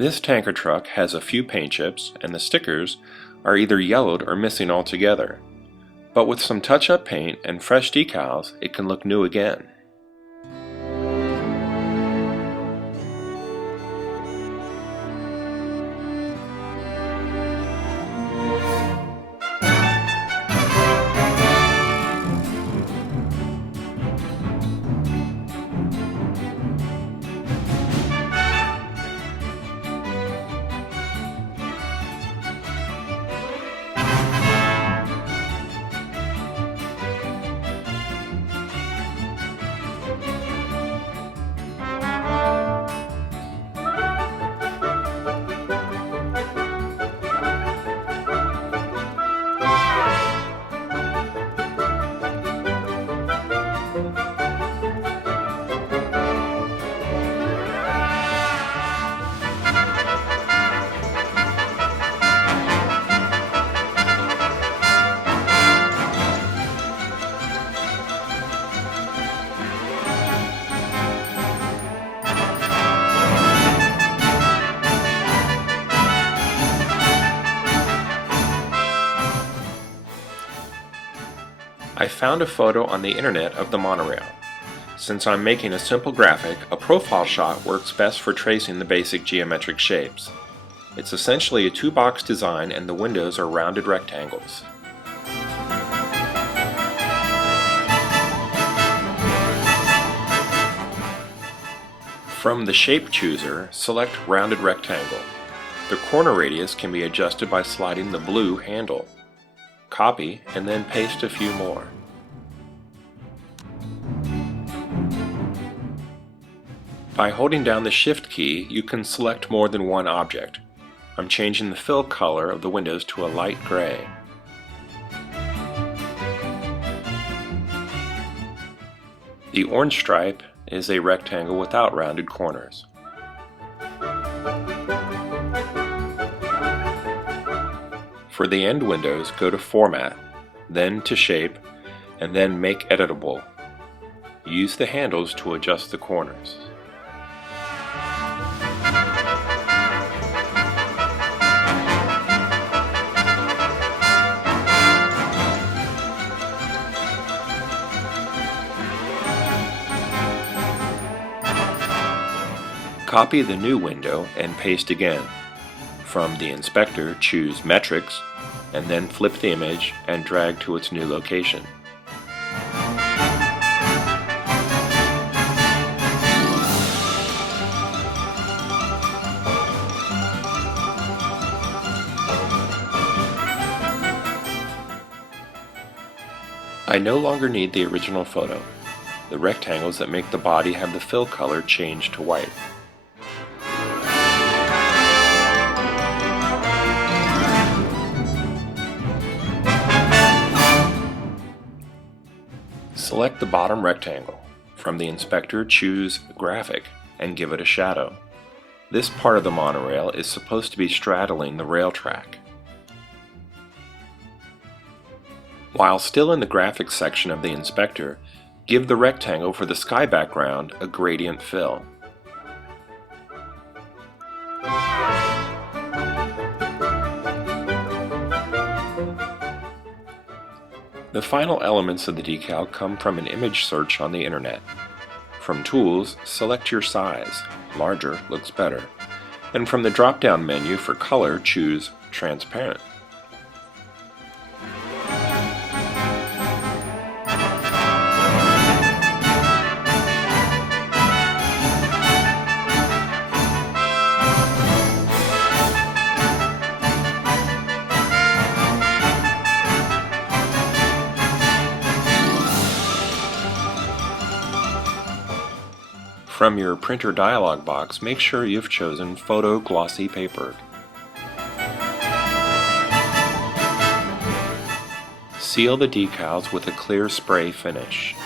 This tanker truck has a few paint chips and the stickers are either yellowed or missing altogether. But with some touch-up paint and fresh decals, it can look new again. I found a photo on the internet of the monorail. Since I'm making a simple graphic, a profile shot works best for tracing the basic geometric shapes. It's essentially a two-box design and the windows are rounded rectangles. From the Shape Chooser, select Rounded Rectangle. The corner radius can be adjusted by sliding the blue handle. Copy and then paste a few more. By holding down the Shift key, you can select more than one object. I'm changing the fill color of the windows to a light gray. The orange stripe is a rectangle without rounded corners. For the end windows, go to Format, then to Shape, and then Make Editable. Use the handles to adjust the corners. Copy the new window and paste again. From the inspector, choose Metrics, and then flip the image and drag to its new location. I no longer need the original photo. The rectangles that make the body have the fill color changed to white. Select the bottom rectangle. From the inspector, choose Graphic and give it a shadow. This part of the monorail is supposed to be straddling the rail track. While still in the graphics section of the inspector, give the rectangle for the sky background a gradient fill. The final elements of the decal come from an image search on the internet. From Tools, select your size. Larger looks better. And from the drop-down menu for color, choose Transparent. From your printer dialog box, make sure you've chosen Photo Glossy Paper. Seal the decals with a clear spray finish.